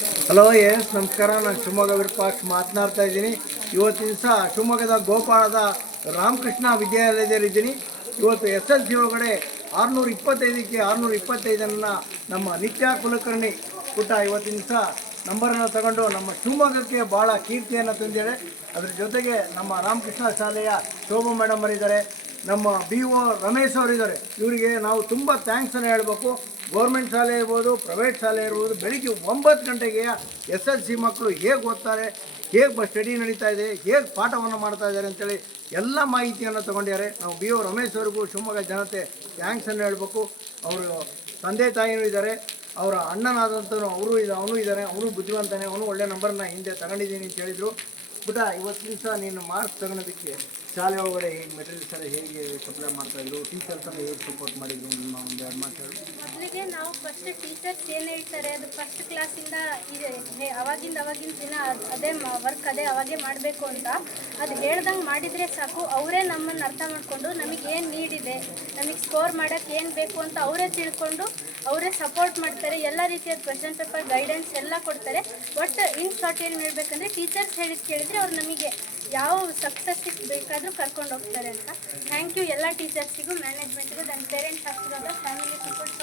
Hello S ನಮಸ್ಕಾರ. ನಾನು ಶಿವಮೊಗ್ಗ ವಿರೂಪಾಕ್ಷ ಮಾತನಾಡ್ತಾ ಇದ್ದೀನಿ. ಇವತ್ತು ದಿವಸ ಶಿವಮೊಗ್ಗದ ಗೋಪಾಳದ ರಾಮಕೃಷ್ಣ ವಿದ್ಯಾಲಯದಲ್ಲಿದ್ದೀನಿ. ಇವತ್ತು SLC ಒಳಗಡೆ 625ಕ್ಕೆ 625 ನಮ್ಮ ನಿತ್ಯ ಕುಲಕರ್ಣಿ ಪುಟ್ಟ ಇವತ್ತಿನ ದಿವಸ ನಂಬರನ್ನು ತಗೊಂಡು ನಮ್ಮ ಶಿವಮೊಗ್ಗಕ್ಕೆ ಭಾಳ ಕೀರ್ತಿಯನ್ನು ತಂದಿದ್ದಾರೆ. ಅದರ ಜೊತೆಗೆ ನಮ್ಮ ರಾಮಕೃಷ್ಣ ಶಾಲೆಯ ಶೋಭಾ ಮೇಡಮ್ ಅವರಿದ್ದಾರೆ, ನಮ್ಮ BO ರಮೇಶ್ ಅವರಿದ್ದಾರೆ. ಇವರಿಗೆ ನಾವು ತುಂಬ ಥ್ಯಾಂಕ್ಸನ್ನು ಹೇಳಬೇಕು. ಗೌರ್ಮೆಂಟ್ ಶಾಲೆ ಇರ್ಬೋದು, ಪ್ರೈವೇಟ್ ಶಾಲೆ ಇರ್ಬೋದು, ಬೆಳಿಗ್ಗೆ 9 ಗಂಟೆಗೆ SLC ಮಕ್ಕಳು ಹೇಗೆ ಓದ್ತಾರೆ, ಹೇಗೆ ಸ್ಟಡಿ ನಡೀತಾ ಇದೆ, ಹೇಗೆ ಪಾಠವನ್ನು ಮಾಡ್ತಾ ಇದ್ದಾರೆ ಅಂತೇಳಿ ಎಲ್ಲ ಮಾಹಿತಿಯನ್ನು ತೊಗೊಂಡಿದ್ದಾರೆ. ನಾವು BO ರಮೇಶ್ ಅವ್ರಿಗೂ ಶಿವಮೊಗ್ಗ ಜನತೆ ಥ್ಯಾಂಕ್ಸನ್ನು ಹೇಳಬೇಕು. ಅವರು ತಂದೆ ತಾಯಿನೂ ಇದ್ದಾರೆ, ಅವರ ಅಣ್ಣನಾದಂಥನು ಅವನು ಇದ್ದಾನೆ, ಅವನು ಬುದ್ಧಿವಂತನೇ, ಅವನು ಒಳ್ಳೆ ನಂಬರ್ನ ಹಿಂದೆ ತಗೊಂಡಿದ್ದೀನಿ ಅಂತ ಹೇಳಿದರು. ಪುಟ ಇವತ್ತಿನ ದಿವಸ ನೀನು ಮಾರ್ಕ್ಸ್ ತಗೊಳೋದಕ್ಕೆ ಶಾಲೆ ಒಳಗಡೆ ಹೇಗೆ ಮೆಟೀರಿಯಲ್ಸ್ ಎಲ್ಲ ಹೇಗೆ ಸಪ್ಲೈ ಮಾಡ್ತಾಯಿದ್ರು, ಟೀಚರ್ಸ್ ಎಲ್ಲ ಹೇಗೆ ಸಪೋರ್ಟ್ ಮಾಡಿದ್ರು, ನಿಮ್ಮ ಒಂದು 2 ಮಾತು ಹೇಳಿ. ಮೊದಲಿಗೆ ನಾವು ಫಸ್ಟ್ ಟೀಚರ್ಸ್ ಏನು ಹೇಳ್ತಾರೆ ಅದು ಫಸ್ಟ್ ಕ್ಲಾಸಿಂದ ಇದೆ ಅವಾಗಿಂದ ದಿನ ಅದೇ ವರ್ಕ್ ಅವಾಗೇ ಮಾಡಬೇಕು ಅಂತ ಅದು ಹೇಳ್ದಂಗೆ ಮಾಡಿದರೆ ಸಾಕು. ಅವರೇ ನಮ್ಮನ್ನು ಅರ್ಥ ಮಾಡಿಕೊಂಡು ನಮಗೆ ಏನು ನೀಡಿದೆ, ನಮಗೆ ಸ್ಕೋರ್ ಮಾಡೋಕ್ಕೆ ಏನು ಬೇಕು ಅಂತ ಅವರೇ ತಿಳ್ಕೊಂಡು ಅವರೇ ಸಪೋರ್ಟ್ ಮಾಡ್ತಾರೆ. ಎಲ್ಲ ರೀತಿಯ ಕ್ವೆಶ್ಚನ್ ಪೇಪರ್ ಗೈಡೆನ್ಸ್ ಎಲ್ಲ ಕೊಡ್ತಾರೆ. ಒಟ್ಟು ಇನ್ ಶಾರ್ಟ್ ಏನು ಹೇಳ್ಬೇಕಂದ್ರೆ ಟೀಚರ್ಸ್ ಹೇಳಿದ್ದು ಕೇಳಿದರೆ ಅವ್ರು ನಮಗೆ ಯಾವ ಸಕ್ಸಸ್ಸಿಗೆ ಬೇಕಾದರೂ ಕರ್ಕೊಂಡು ಹೋಗ್ತಾರೆ ಅಂತ. ಥ್ಯಾಂಕ್ ಯು ಎಲ್ಲ ಟೀಚರ್ಸಿಗೂ, ಮ್ಯಾನೇಜ್ಮೆಂಟ್ಗೂ, ನನ್ನ ಪೇರೆಂಟ್ಸ್ ಆಗ್ತಿರೋದು, ಫ್ಯಾಮಿಲಿ ಸಪೋರ್ಟ್